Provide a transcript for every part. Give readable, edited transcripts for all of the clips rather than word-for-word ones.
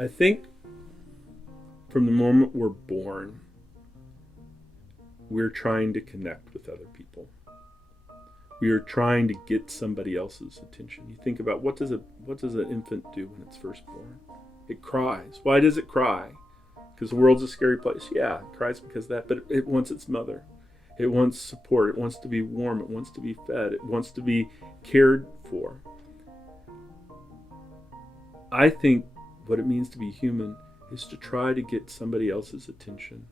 I think from the moment we're born, we're trying to connect with other people. We are trying to get somebody else's attention. You think about what does an infant do when it's first born? It cries. Why does it cry? Because the world's a scary place. Yeah, it cries because of that, but it wants its mother. It wants support. It wants to be warm. It wants to be fed. It wants to be cared for. I think what it means to be human is to try to get somebody else's attention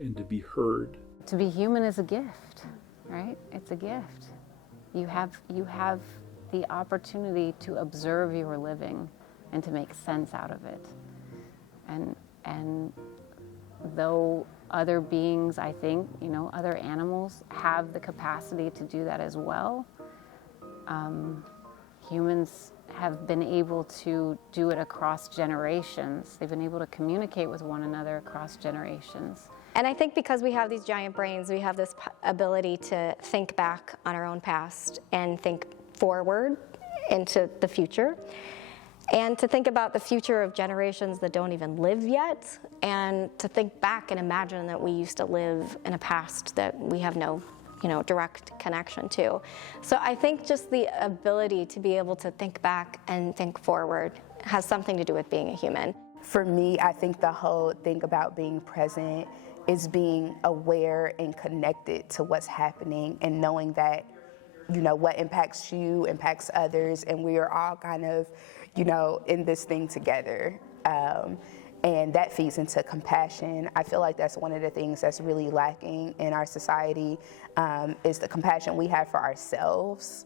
and to be heard. To be human is a gift, right? It's a gift. You have the opportunity to observe your living and to make sense out of it. And though other beings, I think, other animals have the capacity to do that as well, humans have been able to do it across generations. They've been able to communicate with one another across generations. And I think because we have these giant brains, we have this ability to think back on our own past and think forward into the future, and to think about the future of generations that don't even live yet, and to think back and imagine that we used to live in a past that we have no direct connection to. So I think just the ability to be able to think back and think forward has something to do with being a human. For me, I think the whole thing about being present is being aware and connected to what's happening and knowing that, what impacts you impacts others, and we are all kind of, in this thing together. And that feeds into compassion. I feel like that's one of the things that's really lacking in our society, is the compassion we have for ourselves,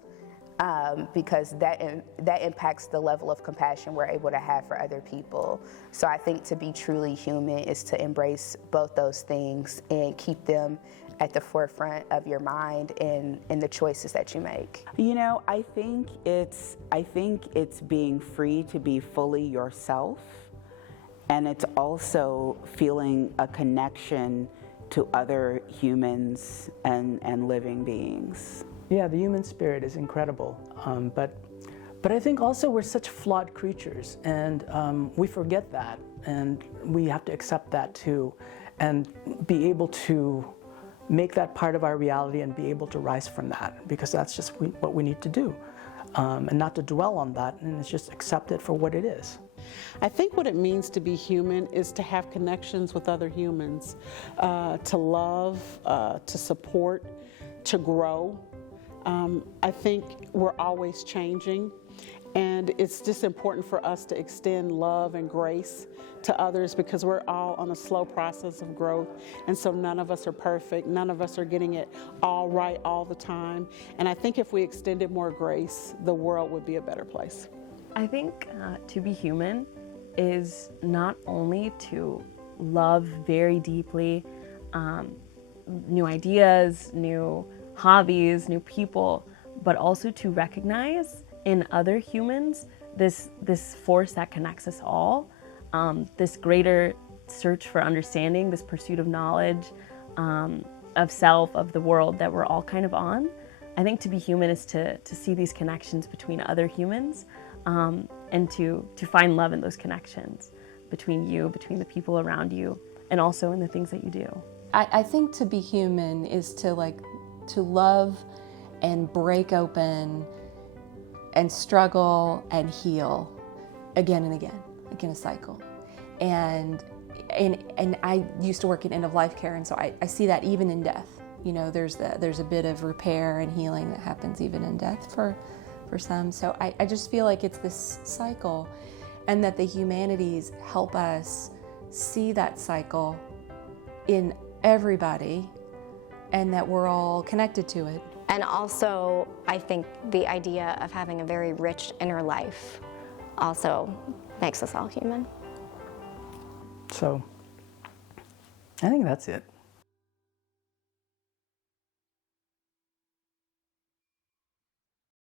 because that impacts the level of compassion we're able to have for other people. So I think to be truly human is to embrace both those things and keep them at the forefront of your mind and in the choices that you make. I think it's being free to be fully yourself. And it's also feeling a connection to other humans and living beings. Yeah, the human spirit is incredible. But I think also we're such flawed creatures, and we forget that, and we have to accept that too, and be able to make that part of our reality and be able to rise from that, because that's just what we need to do, and not to dwell on that, and it's just accept it for what it is. I think what it means to be human is to have connections with other humans, to love, to support, to grow. I think we're always changing, and it's just important for us to extend love and grace to others, because we're all on a slow process of growth, and so none of us are perfect. None of us are getting it all right all the time, and I think if we extended more grace, the world would be a better place. I think to be human is not only to love very deeply new ideas, new hobbies, new people, but also to recognize in other humans this force that connects us all, this greater search for understanding, this pursuit of knowledge, of self, of the world that we're all kind of on. I think to be human is to see these connections between other humans, and to find love in those connections between you, between the people around you, and also in the things that you do. I think to be human is to love and break open and struggle and heal again and again, like in a cycle. And I used to work in end-of-life care, and so I see that even in death. There's a bit of repair and healing that happens even in death for some. So I just feel like it's this cycle, and that the humanities help us see that cycle in everybody, and that we're all connected to it. And also, I think the idea of having a very rich inner life also makes us all human. So, I think that's it.